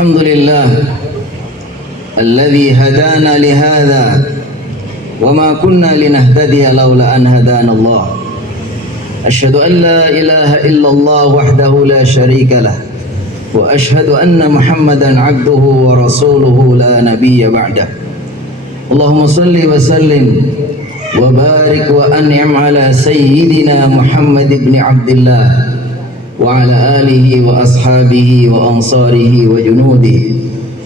الحمد لله الذي هدانا لهذا وما كنا لنهتدي لولا أن هدانا الله أشهد أن لا إله إلا الله وحده لا شريك له وأشهد أن محمدا عبده ورسوله لا نبي بعده اللهم صل وسلم وبارك وأنعم على سيدنا محمد بن عبد الله وعلى آله وأصحابه وأنصاره وجنوده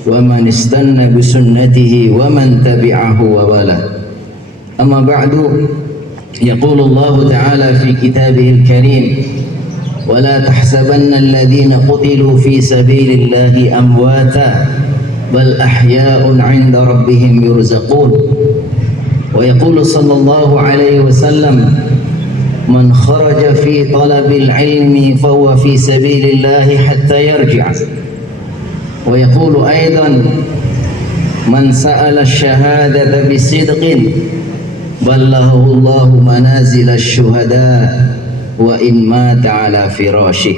ومن استنى بسنته ومن تبعه ووالاه أما بعد يقول الله تعالى في كتابه الكريم ولا تحسبن الذين قتلوا في سبيل الله أمواتا بل أحياء عند ربهم يرزقون ويقول صلى الله عليه وسلم من خرج في طلب العلم فهو في سبيل الله حتى يرجع ويقول أيضا من سأل الشهادة بصدق بلغه الله منازل الشهداء وإن مات على فراشه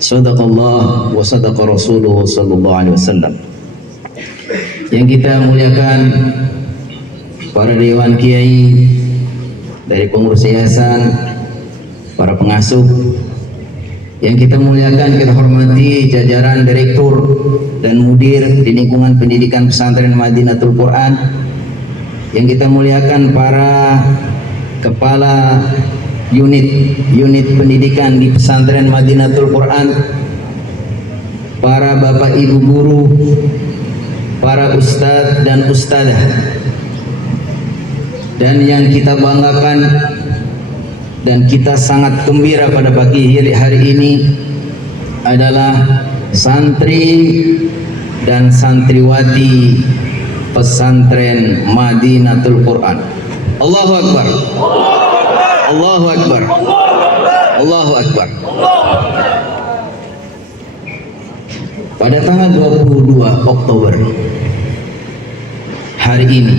صدق الله وصدق رسوله صلى الله عليه wasallam. Yang kita muliakan para dewan kiai dari pengurus yayasan, para pengasuh, yang kita muliakan, kita hormati jajaran direktur dan mudir di lingkungan pendidikan pesantren Madinatul Quran, yang kita muliakan para kepala unit pendidikan di pesantren Madinatul Quran, para bapak ibu guru, para ustadz dan ustadzah, dan yang kita banggakan dan kita sangat gembira pada pagi hari ini adalah santri dan santriwati pesantren Madinatul Quran. Allahu Akbar, Allahu Akbar, Allahu Akbar. Pada tanggal 22 Oktober hari ini,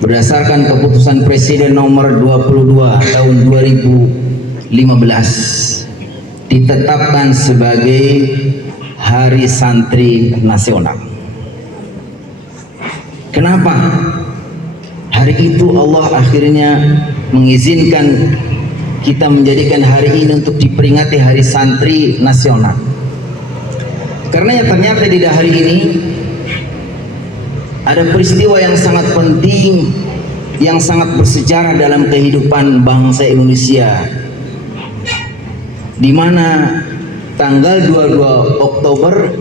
berdasarkan keputusan Presiden nomor 22 tahun 2015, ditetapkan sebagai Hari Santri Nasional. Kenapa? Hari itu Allah akhirnya mengizinkan kita menjadikan hari ini untuk diperingati Hari Santri Nasional. Karena ternyata di hari ini ada peristiwa yang sangat penting, yang sangat bersejarah dalam kehidupan bangsa Indonesia, di mana tanggal 22 Oktober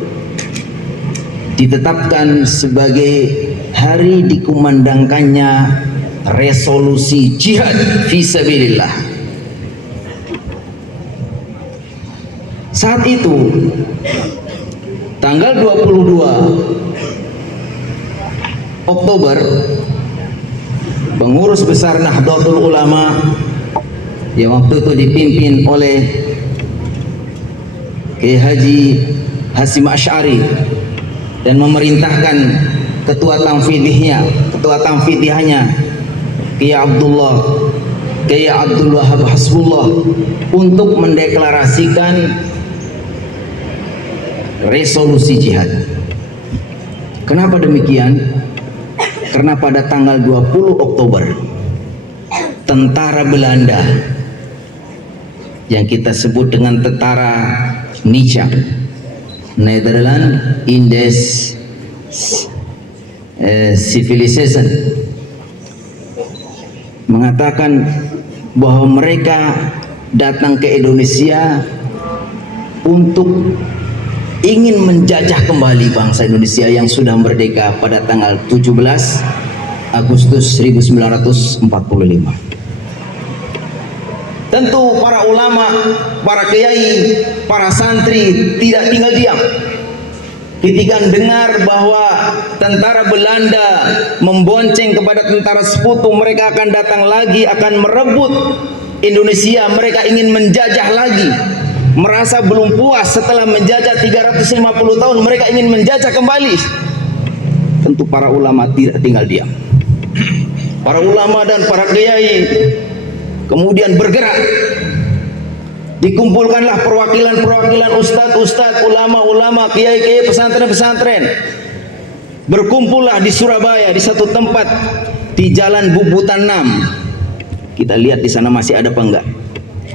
ditetapkan sebagai hari dikumandangkannya resolusi jihad fisabilillah. Saat itu tanggal 22 Oktober, pengurus besar Nahdlatul Ulama yang waktu itu dipimpin oleh Kiai Haji Hasyim Asy'ari dan memerintahkan ketua tanfidiyahnya Kiai Abdul Wahab Hasbullah untuk mendeklarasikan resolusi jihad. Kenapa demikian? Karena pada tanggal 20 Oktober tentara Belanda yang kita sebut dengan tentara NICA, Netherlands Indies Civilization, mengatakan bahwa mereka datang ke Indonesia untuk ingin menjajah kembali bangsa Indonesia yang sudah merdeka pada tanggal 17 Agustus 1945. Tentu para ulama, para kiai, para santri tidak tinggal diam ketika dengar bahwa tentara Belanda membonceng kepada tentara sekutu, mereka akan datang lagi, akan merebut Indonesia, mereka ingin menjajah lagi. Merasa belum puas setelah menjajah 350 tahun, mereka ingin menjajah kembali. Tentu para ulama tidak tinggal diam. Para ulama dan para kiai kemudian bergerak Dikumpulkanlah perwakilan-perwakilan ustadz-ustadz, ulama-ulama, kiai-kiai, pesantren-pesantren. Berkumpullah di Surabaya di satu tempat di Jalan Bubutan 6. Kita lihat di sana masih ada apa enggak.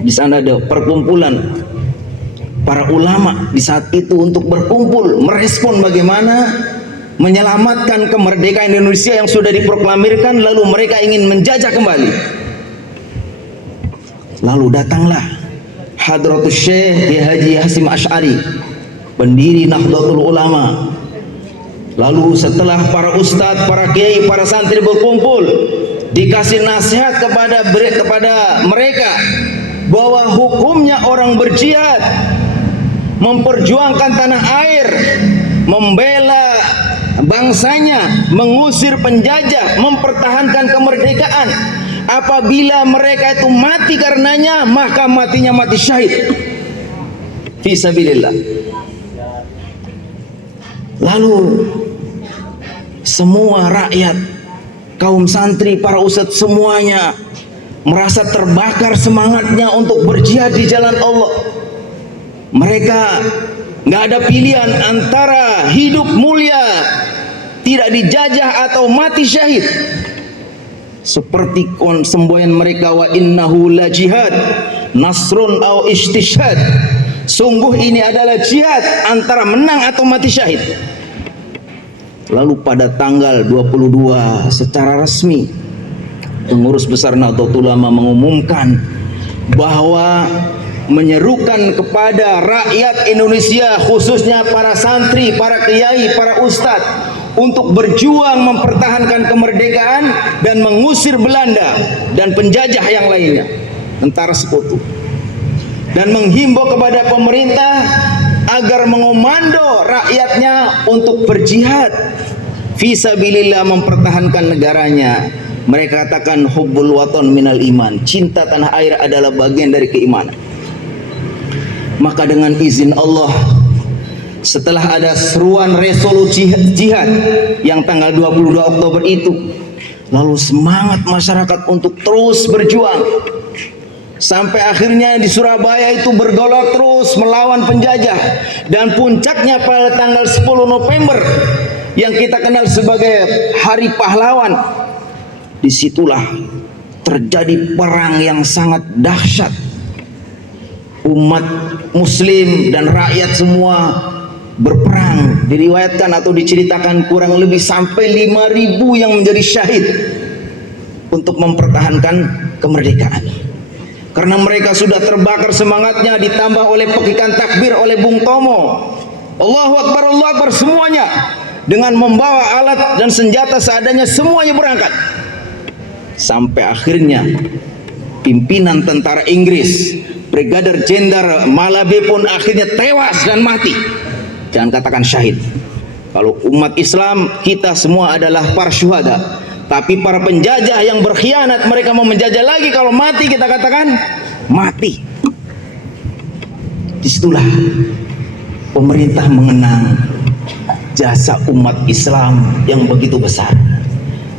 Di sana ada perkumpulan para ulama di saat itu untuk berkumpul merespon bagaimana menyelamatkan kemerdekaan Indonesia yang sudah diproklamirkan, lalu mereka ingin menjajah kembali. Lalu datanglah Hadratus Syekh Kiai Haji Hasyim Asy'ari, pendiri Nahdlatul Ulama. Lalu setelah para ustadz, para kiai, para santri berkumpul, dikasih nasihat kepada mereka bahwa hukumnya orang berjihad, memperjuangkan tanah air, membela bangsanya, mengusir penjajah, mempertahankan kemerdekaan. Apabila mereka itu mati karenanya, maka matinya mati syahid fi sabilillah. Lalu semua rakyat, kaum santri, para ustadz semuanya merasa terbakar semangatnya untuk berjihad di jalan Allah. Mereka nggak ada pilihan antara hidup mulia, tidak dijajah, atau mati syahid. Seperti semboyan mereka, wa innahu la jihad nasrun au istishhad. Sungguh ini adalah jihad, antara menang atau mati syahid. Lalu pada tanggal 22 secara resmi pengurus besar Nahdlatul Ulama mengumumkan bahwa menyerukan kepada rakyat Indonesia, khususnya para santri, para kiai, para ustadz, untuk berjuang mempertahankan kemerdekaan dan mengusir Belanda dan penjajah yang lainnya, tentara sekutu, dan menghimbau kepada pemerintah agar mengomando rakyatnya untuk berjihad fisabilillah, mempertahankan negaranya. Mereka katakan hubbul waton minal iman, cinta tanah air adalah bagian dari keimanan. Maka dengan izin Allah, setelah ada seruan resolusi jihad yang tanggal 22 Oktober itu, lalu semangat masyarakat untuk terus berjuang sampai akhirnya di Surabaya itu bergolak terus melawan penjajah. Dan puncaknya pada tanggal 10 November yang kita kenal sebagai Hari Pahlawan, disitulah terjadi perang yang sangat dahsyat. Umat muslim dan rakyat semua berperang. Diriwayatkan atau diceritakan kurang lebih sampai 5.000 yang menjadi syahid untuk mempertahankan kemerdekaan. Karena mereka sudah terbakar semangatnya, ditambah oleh pekikan takbir oleh Bung Tomo, Allahu Akbar semuanya, dengan membawa alat dan senjata seadanya, semuanya berangkat. Sampai akhirnya pimpinan tentara Inggris, Brigadir Jenderal Malabe pun akhirnya tewas dan mati. Jangan katakan syahid. Kalau umat Islam, kita semua adalah para syuhada. Tapi para penjajah yang berkhianat, mereka mau menjajah lagi, kalau mati kita katakan mati. Disitulah pemerintah mengenang jasa umat Islam yang begitu besar.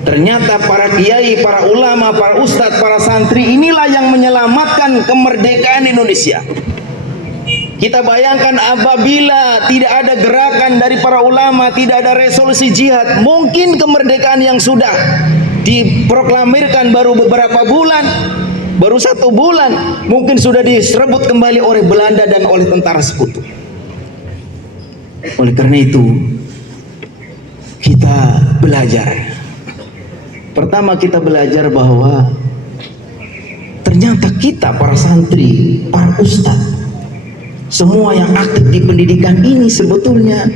Ternyata para kiai, para ulama, para ustadz, para santri inilah yang menyelamatkan kemerdekaan Indonesia. Kita bayangkan apabila tidak ada gerakan dari para ulama, tidak ada resolusi jihad, mungkin kemerdekaan yang sudah diproklamirkan baru beberapa bulan, baru 1 bulan, mungkin sudah diserebut kembali oleh Belanda dan oleh tentara sekutu. Oleh karena itu, kita belajar. Pertama, kita belajar bahwa ternyata kita para santri, para ustadz, semua yang aktif di pendidikan ini sebetulnya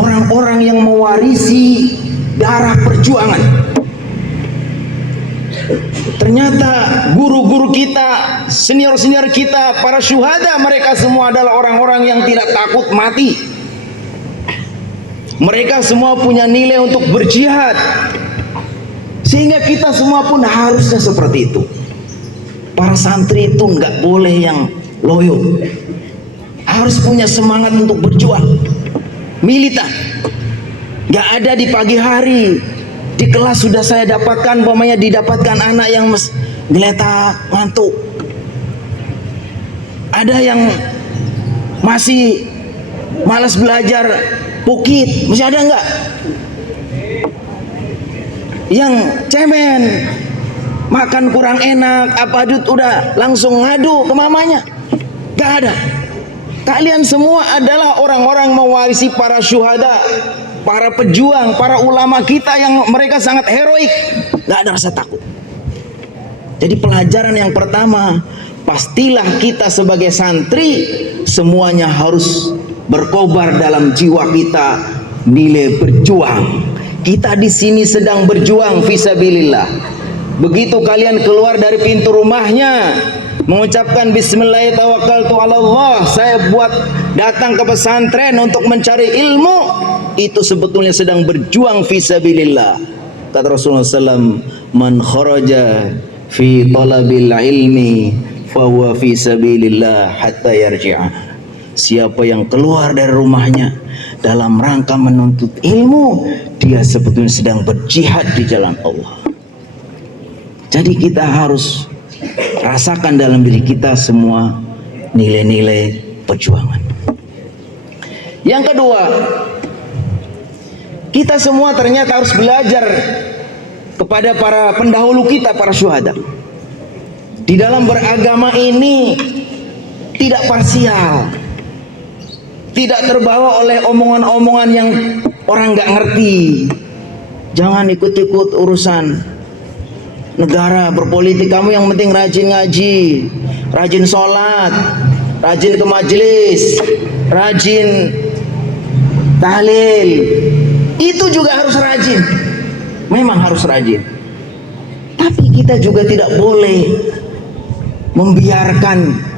orang-orang yang mewarisi darah perjuangan. Ternyata guru-guru kita, senior-senior kita, para syuhada, mereka semua adalah orang-orang yang tidak takut mati. Mereka semua punya nilai untuk berjihad. Sehingga kita semua pun harusnya seperti itu. Para santri itu nggak boleh yang loyo, harus punya semangat untuk berjuang, militan. Nggak ada di pagi hari di kelas sudah saya dapatkan, didapatkan anak yang geletak, ngantuk. Ada yang masih malas belajar bukit, masih ada enggak? Yang cemen, makan kurang enak, apa adut udah langsung ngadu ke mamanya. Gak ada. Kalian semua adalah orang-orang mewarisi para syuhada, para pejuang, para ulama kita yang mereka sangat heroik. Gak ada rasa takut. Jadi pelajaran yang pertama, pastilah kita sebagai santri semuanya harus berkobar dalam jiwa kita nilai berjuang. Kita di sini sedang berjuang fisabilillah. Begitu kalian keluar dari pintu rumahnya mengucapkan bismillahirrahmanirrahim, saya buat datang ke pesantren untuk mencari ilmu, itu sebetulnya sedang berjuang fisabilillah. Kata Rasulullah SAW, man kharaja fi talabil ilmi fahuwa fi sabilillah hatta yarji'ah. Siapa yang keluar dari rumahnya dalam rangka menuntut ilmu, dia sebetulnya sedang berjihad di jalan Allah. Jadi kita harus rasakan dalam diri kita semua nilai-nilai perjuangan. Yang kedua, kita semua ternyata harus belajar kepada para pendahulu kita, para syuhada. Di dalam beragama ini tidak parsial, tidak terbawa oleh omongan-omongan yang orang nggak ngerti. Jangan ikut-ikut urusan negara berpolitik. Kamu yang penting rajin ngaji, rajin sholat, rajin ke majelis, rajin tahlil. Itu juga harus rajin, memang harus rajin. Tapi kita juga tidak boleh membiarkan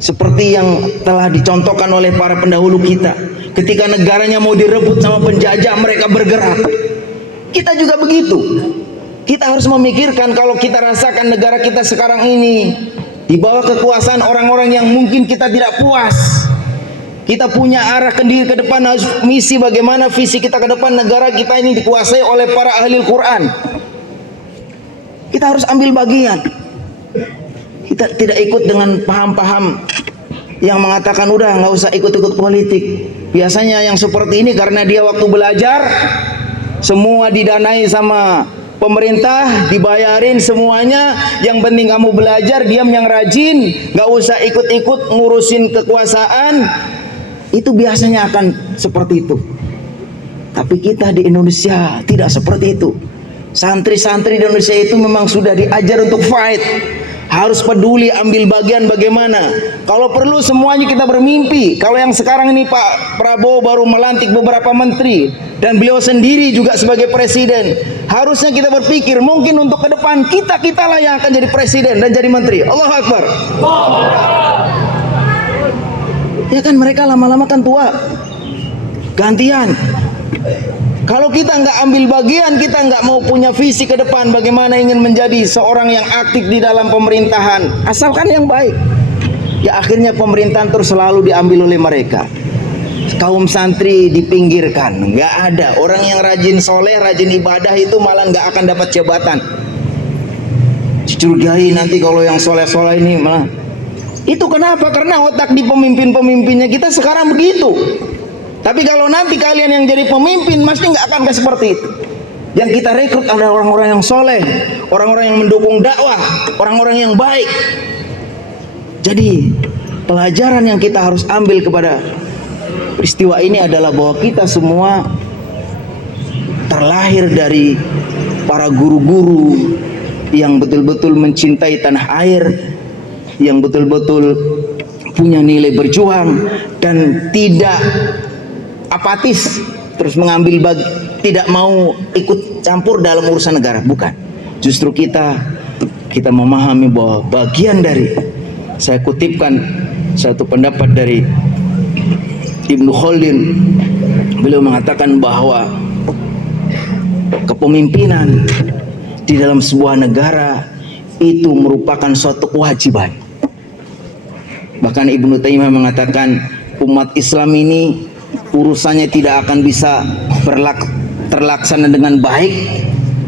seperti yang telah dicontohkan oleh para pendahulu kita. Ketika negaranya mau direbut sama penjajah, mereka bergerak. Kita juga begitu. Kita harus memikirkan kalau kita rasakan negara kita sekarang ini di bawah kekuasaan orang-orang yang mungkin kita tidak puas. Kita punya arah kendiri ke depan, harus misi bagaimana visi kita ke depan. Negara kita ini dikuasai oleh para ahli Al-Quran. Kita harus ambil bagian. Kita tidak ikut dengan paham-paham yang mengatakan udah nggak usah ikut-ikut politik. Biasanya yang seperti ini karena dia waktu belajar semua didanai sama pemerintah, dibayarin semuanya. Yang penting kamu belajar, diam yang rajin, nggak usah ikut-ikut ngurusin kekuasaan. Itu biasanya akan seperti itu. Tapi kita di Indonesia tidak seperti itu. Santri-santri di Indonesia itu memang sudah diajar untuk fight, harus peduli, ambil bagian bagaimana. Kalau perlu semuanya kita bermimpi. Kalau yang sekarang ini Pak Prabowo baru melantik beberapa menteri dan beliau sendiri juga sebagai presiden, harusnya kita berpikir mungkin untuk ke depan kita-kitalah yang akan jadi presiden dan jadi menteri. Allahu Akbar. Ya kan mereka lama-lama kan tua, gantian. Kalau kita nggak ambil bagian, kita nggak mau punya visi ke depan bagaimana ingin menjadi seorang yang aktif di dalam pemerintahan, asalkan yang baik, ya akhirnya pemerintahan terus selalu diambil oleh mereka. Kaum santri dipinggirkan, nggak ada. Orang yang rajin soleh, rajin ibadah itu malah nggak akan dapat jabatan. Dicurigai nanti kalau yang soleh-soleh ini malah. Itu kenapa? Karena otak di pemimpin-pemimpinnya kita sekarang begitu. Tapi kalau nanti kalian yang jadi pemimpin, pasti nggak akan seperti itu. Yang kita rekrut adalah orang-orang yang soleh, orang-orang yang mendukung dakwah, orang-orang yang baik. Jadi pelajaran yang kita harus ambil kepada peristiwa ini adalah bahwa kita semua terlahir dari para guru-guru yang betul-betul mencintai tanah air, yang betul-betul punya nilai berjuang dan tidak apatis terus mengambil tidak mau ikut campur dalam urusan negara. Bukan, justru kita memahami bahwa bagian dari, saya kutipkan satu pendapat dari Ibnu Khaldun, beliau mengatakan bahwa kepemimpinan di dalam sebuah negara itu merupakan suatu kewajiban. Bahkan Ibnu Taimiyah mengatakan umat Islam ini urusannya tidak akan bisa terlaksana dengan baik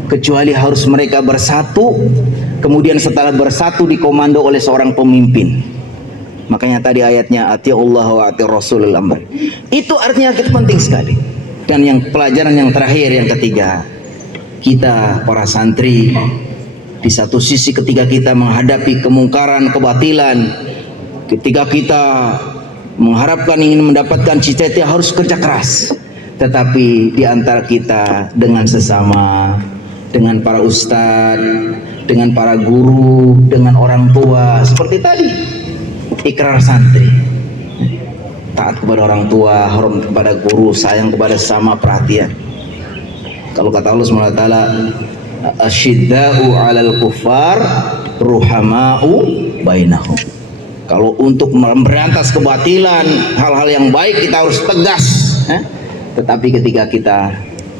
kecuali harus mereka bersatu, kemudian setelah bersatu dikomando oleh seorang pemimpin. Makanya tadi ayatnya atiullah wa atiur rasulul amr. Itu artinya itu penting sekali. Dan yang pelajaran yang terakhir, yang ketiga, kita para santri di satu sisi ketika kita menghadapi kemungkaran, kebatilan, ketika kita mengharapkan ingin mendapatkan cita-cita harus kerja keras. Tetapi di antara kita dengan sesama, dengan para ustadz, dengan para guru, dengan orang tua, seperti tadi ikrar santri, taat kepada orang tua, hormat kepada guru, sayang kepada sesama, perhatian. Kalau kata Allah SWT, asyidda'u 'alal kuffar ruhama'u bainahum. Kalau untuk memberantas kebatilan, hal-hal yang baik kita harus tegas, tetapi ketika kita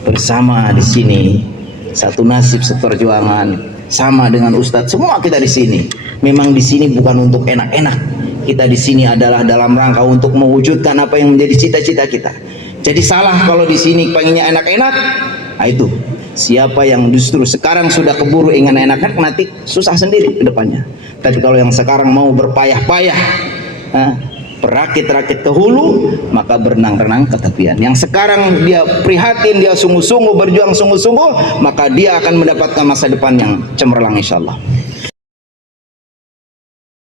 bersama di sini, satu nasib, seperjuangan, sama dengan ustadz, semua kita di sini. Memang di sini bukan untuk enak-enak. Kita di sini adalah dalam rangka untuk mewujudkan apa yang menjadi cita-cita kita. Jadi salah kalau di sini pengennya enak-enak. Nah itu, siapa yang justru sekarang sudah keburu ingin enak-enak, nanti susah sendiri ke depannya. Tapi kalau yang sekarang mau berpayah-payah, berakit-rakit ke hulu, maka berenang-renang ke tepian. Yang sekarang dia prihatin, dia sungguh-sungguh berjuang sungguh-sungguh, maka dia akan mendapatkan masa depan yang cemerlang insyaallah.